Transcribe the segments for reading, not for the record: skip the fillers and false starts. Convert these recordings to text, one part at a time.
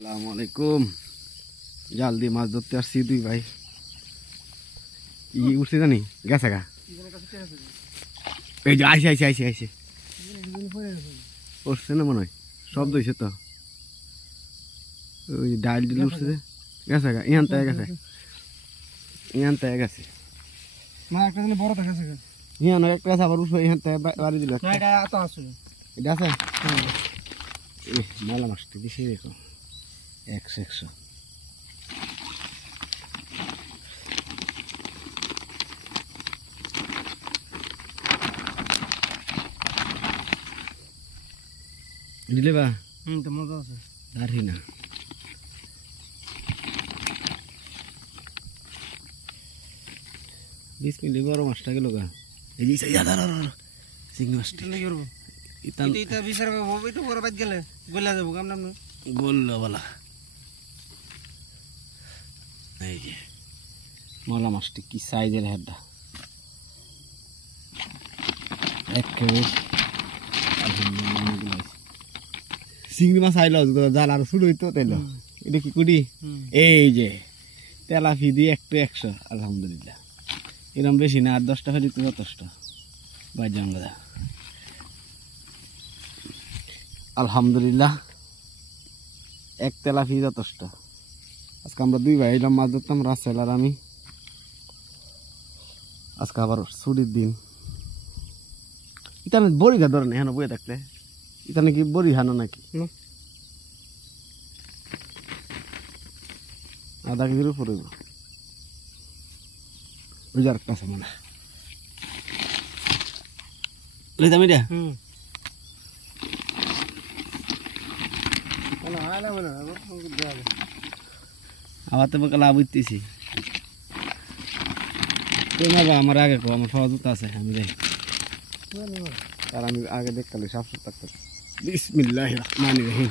আসসালামুআলাইকুম। জাল দিয়ে মাছ ধরতে আসছি দুই ভাই। ই উঠছে জানি গেছে গা, এই যে আইসে আইসে আইসে আইসে উঠছে না মনে হয়, শব্দ হয়েছে তো। ওই ডাইল ডিল উঠছে যে গেছে গা, ইহান তাই গেছে, ইহান তাই গেছে। ইহান একটা গেছে আবার উঠবে, ইহান তাই বাড়ি দিল। এটা আছে মেলা মাছটি বেশি দেখো, 100 দিলে বা তো মজা আছে দাঁড়ি না। বিসমিল্লাহ, বড় মাছটা গেল গা। এই যে চিংড়ি মাছটা গোল্লা বলা। এই যে মলা মাছটি কি সাইজের হেডটা, চিংড়ি মাছ আইল জাল আর শুরু হইতো তাইল। এটা কি কুড়ি, এই যে তেলাপি দিয়ে একটু 100। আলহামদুলিল্লাহ, এরকম বেশি না, আর 10 টাকা দিতে যথেষ্ট। বাইজাঙ্গা আলহামদুলিল্লাহ, এক তেলাপি যথেষ্ট। আজকে আমরা দুই ভাই এলাম মাছ ধরতাম, রাসেল আর আমি। আজকে আবার ছুটির দিন। ইতানে বড়ি ঘা ধরে না হেন বয়ে থাকলে, ইতানে কি বড়ি হানো নাকি? আধা কেজির উপরে ওই যার কাছে মানে লইতাম এটা। আবার তো লাভ উঠতেছি। আমার আগে কো, আমার সহজ আছে, আমি যাই আর আমি আগে দেখতে সাবসুর থাকতে। বিসমিল্লাহির রহমানির রহিম।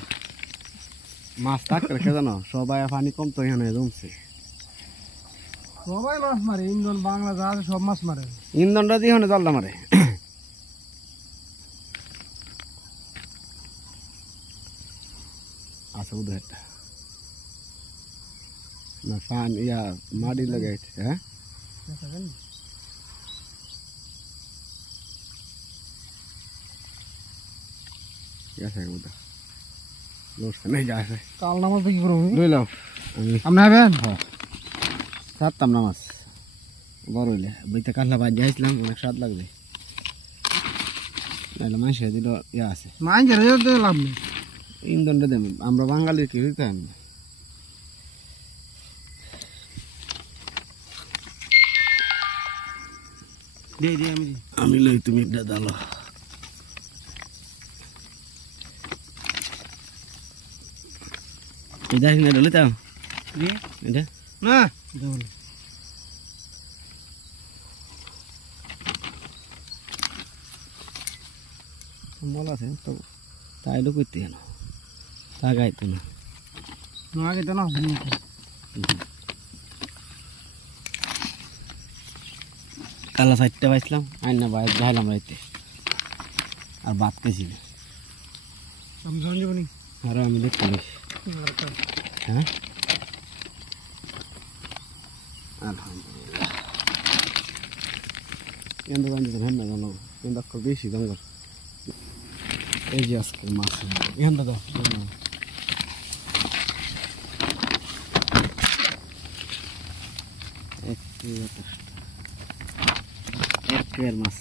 মাছ থাকতে রেখে জানো, সবাই পানি কম তো এখানে জমছে। সবাই মাছ মারে, ইন্ধন বাংলা যা আছে সব মাছ মারে। ইন্ধনটা দিয়ে ওখানে জালটা মারে। আচ্ছা উদয় একটা না পান ইয়া মাটি লাগাইছে। হ্যাঁ কাল নামাজ কি করবো লইলাম আপনি হবেন। ছাড়তাম না মাছ বড় হইলে বইতে কাতলা বাদ যাইছিলাম, অনেক স্বাদ লাগবে। মাংস দিল ইয়া আছে, লাভ নেই। ইন্ধনটা দেব আমরা বাঙালির কি হইতাম। আমি লই, তুমি এটা দালো। এটা না ডলে তাও এটা না মলা আছে তো, তাইলো করতে না, তা গাইতো না, আগে তো না। কালা 4টা পাইছিলাম, আইন না বাইরে যাইলাম রাইতে, আর ভাত খেয়েছি না। আরো আমি দেখতে পেয়েছি। হ্যাঁ আলহামদুলিল্লাহ, কেন্দ্র হ্যাঁ না জানো কিন্তু বেশি জঙ্গল। এই যে আজকে মাছ এখান দাদা এক মাছ।